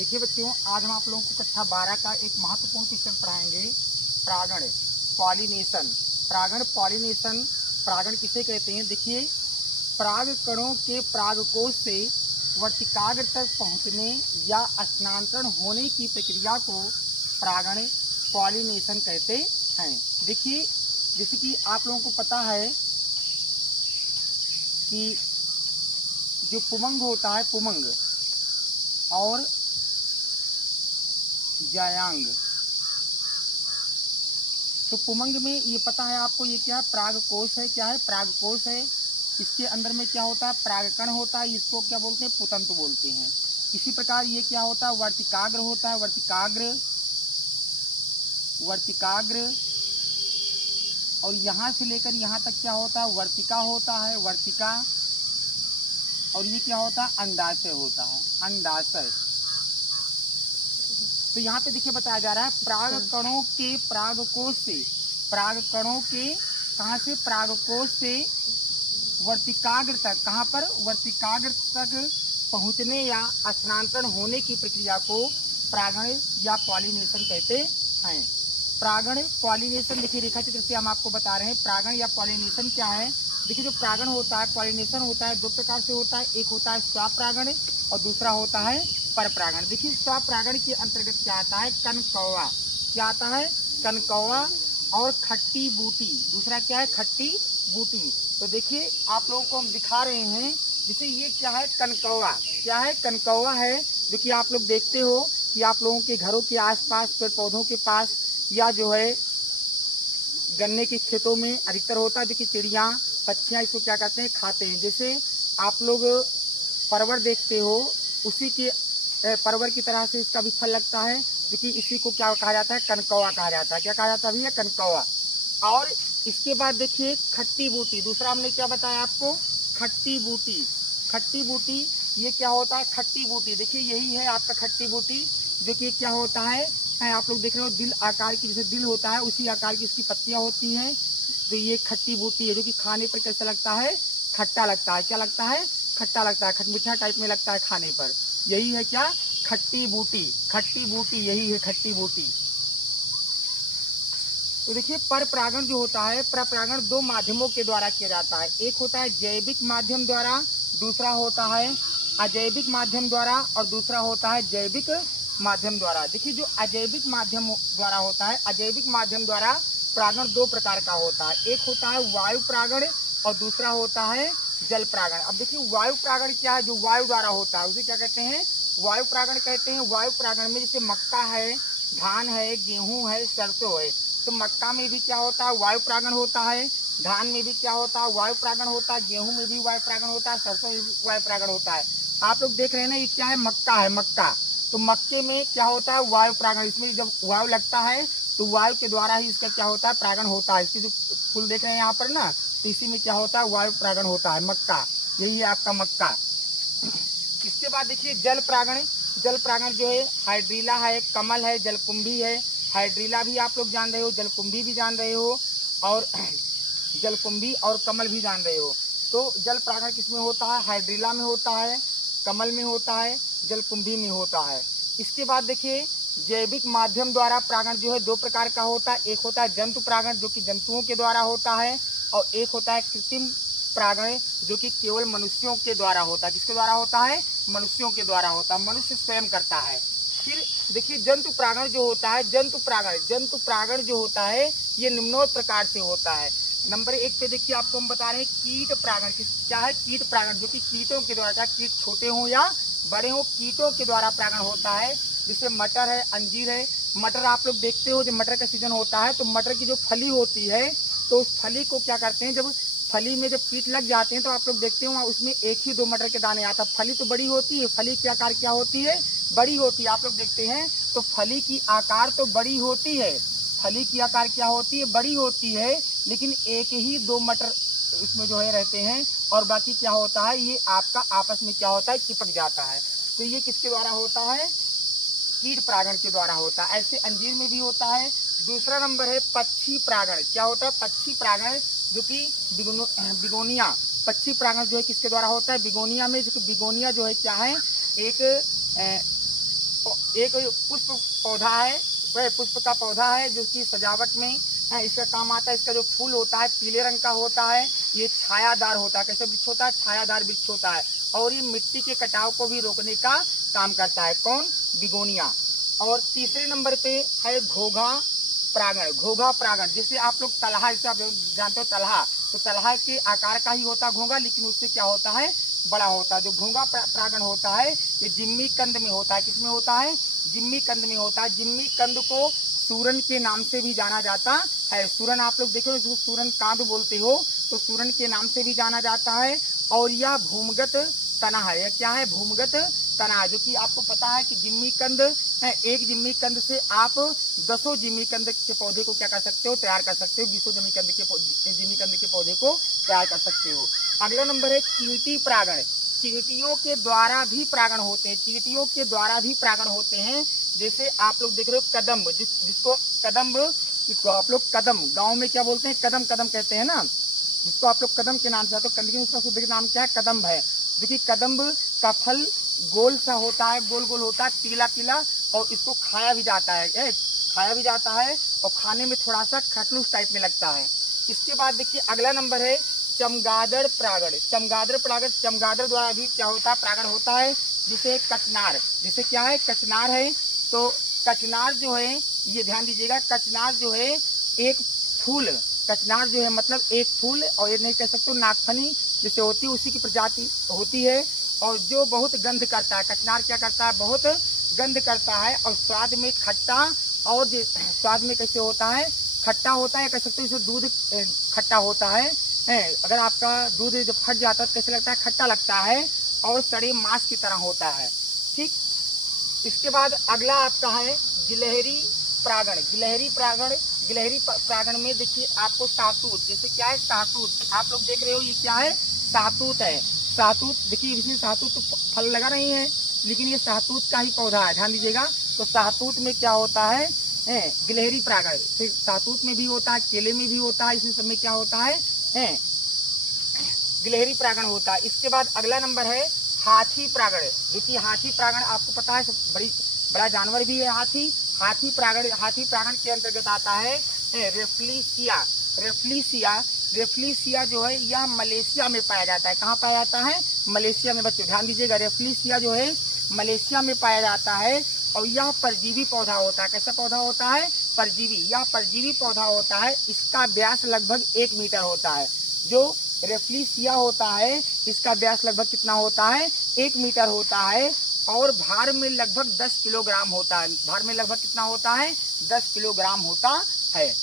देखिए बच्चों, आज हम आप लोगों को कक्षा 12 का एक महत्वपूर्ण क्वेश्चन पढ़ाएंगे। परागण पॉलिनेशन। परागण किसे कहते हैं? देखिए, पराग कणों के परागकोश से वर्तिकाग्र तक पहुंचने या स्थानांतरण होने की प्रक्रिया को परागण पॉलिनेशन कहते हैं। देखिए, जैसे कि आप लोगों को पता है कि जो पुमंग होता है, पुमंग और जायांग, तो पुमंग में ये पता है आपको, ये क्या है? परागकोश है। क्या है? परागकोश है। इसके अंदर में क्या होता है? परागकण होता है। इसको क्या बोलते हैं? पुतंत्र बोलते हैं। इसी प्रकार ये क्या होता है? वर्तिकाग्र होता है। वर्तिकाग्र और यहाँ से लेकर यहाँ तक क्या होता है? वर्तिका होता है। वर्तिका। और ये क्या होता है? अंडाशय होता है। अंडाशय। तो यहाँ पे देखिए बताया जा रहा है, पराग कणों के परागकोश से, पराग कणों के कहाँ से? परागकोश से वर्तिकाग्र तक, कहाँ पर? वर्तिकाग्र तक पहुँचने या स्थानांतरण होने की प्रक्रिया को परागण या पॉलिनेशन कहते हैं। परागण पॉलिनेशन, देखिए रेखा चित्र से हम आपको बता रहे हैं परागण या पॉलिनेशन क्या है। देखिए, जो परागण होता है, पॉलिनेशन होता है, दो प्रकार से होता है। एक होता है स्वपरागण और दूसरा होता है परपरागण। देखिए, स्वपरागण के अंतर्गत क्या आता है? कनकौवा। क्या आता है? कनकौवा और खट्टी बूटी। दूसरा क्या है? खट्टी बूटी। तो देखिए, आप लोगों को हम दिखा रहे हैं, जैसे ये क्या है? कनकौवा। क्या है? कनकौवा है, जो कि आप लोग देखते हो कि आप लोगों के घरों के आसपास, पेड़ पौधों के पास, या जो है गन्ने के खेतों में अधिकतर होता है, जो कि चिड़िया पक्षियाँ इसको क्या करते हैं? खाते हैं। जैसे आप लोग परवर देखते हो, उसी के परवर की तरह से इसका भी फल लगता है, जो कि इसी को क्या कहा जाता है? कनकौवा कहा जाता है। क्या कहा जाता है भैया? कनकौवा। और इसके बाद देखिए खट्टी बूटी। दूसरा हमने क्या बताया आपको? खट्टी बूटी। खट्टी बूटी ये क्या होता है? खट्टी बूटी, देखिए यही है आपका खट्टी बूटी, जो कि क्या होता है? आप लोग देख रहे हो दिल आकार की, जैसे दिल होता है उसी आकार की इसकी पत्तियां होती हैं। तो ये खट्टी बूटी है, जो कि खाने पर कैसा लगता है? खट्टा लगता है। क्या लगता है? खट्टा लगता है। खटमीठा टाइप में लगता है खाने पर। यही है क्या? खट्टी बूटी। खट्टी बूटी यही है खट्टी बूटी। तो देखिए, पर परागण जो होता है, पर परागण दो माध्यमों के द्वारा किया जाता है। एक होता है जैविक माध्यम द्वारा, दूसरा होता है अजैविक माध्यम द्वारा, और दूसरा होता है जैविक माध्यम द्वारा। देखिए, जो अजैविक माध्यम द्वारा होता है, अजैविक माध्यम द्वारा परागण दो प्रकार का होता है। एक होता है वायु परागण और दूसरा होता है जल परागण। अब देखिए, वायु परागण क्या है? जो वायु द्वारा होता है उसे क्या कहते हैं? वायु परागण कहते हैं। वायु परागण में जैसे मक्का है, धान है, गेहूं है, सरसों है, तो मक्का में भी क्या होता है? वायु परागण होता है। धान में भी क्या होता है? वायु परागण होता है। गेहूं में भी वायु परागण होता है। सरसों में भी वायु परागण होता है। आप लोग देख रहे हैं ना, ये क्या है? मक्का है। मक्का, तो मक्के में क्या होता है? वायु परागण। इसमें जब वायु लगता है तो वायु के द्वारा ही इसका क्या होता है? परागण होता है। इसकी जो फूल देख रहे हैं यहाँ पर ना, तो इसी में क्या होता है? वायु परागण होता है। मक्का, यही है आपका मक्का। इसके बाद देखिए जल परागण। जल परागण जो है, हाइड्रीला है, कमल है, जलकुंभी है। हाइड्रीला भी आप लोग जान रहे हो, जलकुंभी भी जान रहे हो, और जलकुंभी और कमल भी जान रहे हो। तो जल परागण किसमें होता है? हाइड्रीला में होता है, कमल में होता है, जलकुंभी में होता है। इसके बाद देखिए, जैविक माध्यम द्वारा परागण जो है दो प्रकार का होता है। एक होता है जंतु परागण, जो कि जंतुओं के द्वारा होता है, और एक होता है कृत्रिम परागण, जो कि केवल मनुष्यों के द्वारा होता है। किसके द्वारा होता है? मनुष्यों के द्वारा होता है। मनुष्य स्वयं करता है। फिर देखिए, जंतु परागण जो होता है, जंतु परागण जो होता है, ये निम्नोक्त प्रकार से होता है। नंबर 1 पे देखिए, आपको हम बता रहे हैं कीट परागण। क्या है? कीट परागण, जो कि कीटों के द्वारा, चाहे कीट छोटे हों या बड़े हों, कीटों के द्वारा परागण होता है। जैसे मटर है, अंजीर है। मटर आप लोग देखते हो, जब मटर का सीजन होता है तो मटर की जो फली होती है, तो उस फली को क्या करते हैं? जब फली में जब कीट लग जाते हैं तो आप लोग देखते हो उसमें एक ही दो मटर के दाने आता है। फली तो बड़ी होती है, फली की आकार क्या होती है? बड़ी होती है। आप लोग देखते हैं तो फली की आकार तो बड़ी होती है, फली की आकार क्या होती है? बड़ी होती है, लेकिन एक ही दो मटर इसमें जो है रहते हैं, और बाकी क्या होता है? ये आपका आपस में क्या होता है? चिपक जाता है। तो ये किसके द्वारा होता है? कीट परागण के द्वारा होता है। ऐसे अंजीर में भी होता है। दूसरा नंबर है पक्षी परागण। क्या होता है? पक्षी परागण, जो कि बिगोनिया। पक्षी परागण जो है किसके द्वारा होता है? बिगोनिया में। जो कि बिगोनिया जो है क्या है? एक एक पुष्प पौधा है, वह पुष्प का पौधा है जो कि सजावट में इसका काम आता है। इसका जो फूल होता है पीले रंग का होता है, ये छायादार होता है। कैसे वृक्ष होता है? छायादार वृक्ष होता है, और ये मिट्टी के कटाव को भी रोकने का काम करता है। कौन? बिगोनिया। और तीसरे नंबर पे है घोघा परागण। घोघा परागण, जैसे आप लोग तलहा, जैसे आप जानते हो तलहा, तो तलहा के आकार का ही होता है घोंघा, लेकिन उससे क्या होता है? बड़ा होता है। जो घोंघा परागण होता है ये जिम्मी कंद में होता है। किसमें होता है? जिम्मी कंद में होता है। जिम्मी कंद को सूरन के नाम से भी जाना जाता है। सूरन आप लोग देखो, जो सूरन कांद बोलते हो, तो सूरन के नाम से भी जाना जाता है। और यह भूमिगत तना है। यह क्या है? भूमिगत तना, जो कि आपको पता है कि जिम्मी कंद है। एक जिम्मी कंद से आप 10 जिम्मी कंद के पौधे को क्या कर सकते हो? तैयार कर सकते हो। 20 जिम्मी कंद के पौधे को तैयार कर सकते हो। अगला नंबर है चींटी परागण। चींटियों के द्वारा भी परागण होते हैं। चींटियों के द्वारा भी परागण होते हैं। जैसे आप लोग देख रहे हो कदम्ब, जिसको आप लोग कदम, गाँव में क्या बोलते हैं? कदम कदम कहते हैं ना, जिसको आप लोग कदम के नाम से, तो लेकिन उसका शुद्ध नाम क्या है? कदम्ब है। जो कि कदम्ब का फल गोल सा होता है, गोल गोल होता है, पीला पीला, और इसको खाया भी जाता है। खाया भी जाता है और खाने में थोड़ा सा खटलूस टाइप में लगता है। इसके बाद देखिए अगला नंबर है चमगादड़ परागण। चमगादड़ परागण, चमगादड़ द्वारा भी क्या होता है? परागण होता है। जिसे कचनार, जिसे क्या है? कचनार है। तो कचनार जो है, ये ध्यान दीजिएगा, कचनार जो है एक फूल, कचनार जो है मतलब एक फूल, और ये नहीं कह सकते नागफनी जैसे होती है उसी की प्रजाति होती है, और जो बहुत गंध करता है। कचनार क्या करता है? बहुत गंध करता है, और स्वाद में खट्टा, और स्वाद में कैसे होता है? खट्टा होता है। कह सकते हो इसे दूध खट्टा होता है। अगर आपका दूध जब फट जाता है तो कैसे लगता है? खट्टा लगता है, और सड़े मांस की तरह होता है। ठीक। इसके बाद अगला आपका है गिलहरी परागण। गिलहरी परागण, गिलहरी परागण में देखिए आपको शाहतूत, जैसे क्या है? शाहतूत आप लोग देख रहे हो, ये क्या है? शाहतूत है। शाहतूत देखिए, इसमें शाहतूत तो फल लगा नहीं है, लेकिन ये शाहतूत का ही पौधा है, ध्यान दीजिएगा। तो शाहतूत में क्या होता है? गिलहरी परागण। फिर शाहतूत में भी होता है, केले में भी होता है, इसमें सब में क्या होता है? गिलहरी परागण होता है। इसके बाद अगला नंबर है हाथी परागण। देखिए हाथी परागण आपको पता है बड़ा जानवर भी है हाथी। हाथी परागण के अंतर्गत आता है रेफ्लिसिया। रेफ्लिसिया, रेफ्लिसिया जो है यह मलेशिया में पाया जाता है। कहाँ पाया जाता है? मलेशिया में। बच्चों ध्यान दीजिएगा, रेफ्लिसिया जो है मलेशिया में पाया जाता है, और यह परजीवी पौधा होता है। कैसा पौधा होता है? परजीवी। यह परजीवी पौधा होता है। इसका व्यास लगभग 1 मीटर होता है। जो रेफ्लिसिया होता है इसका व्यास लगभग कितना होता है? 1 मीटर होता है, और भार में लगभग 10 किलोग्राम होता है। भार में लगभग कितना होता है? 10 किलोग्राम होता है।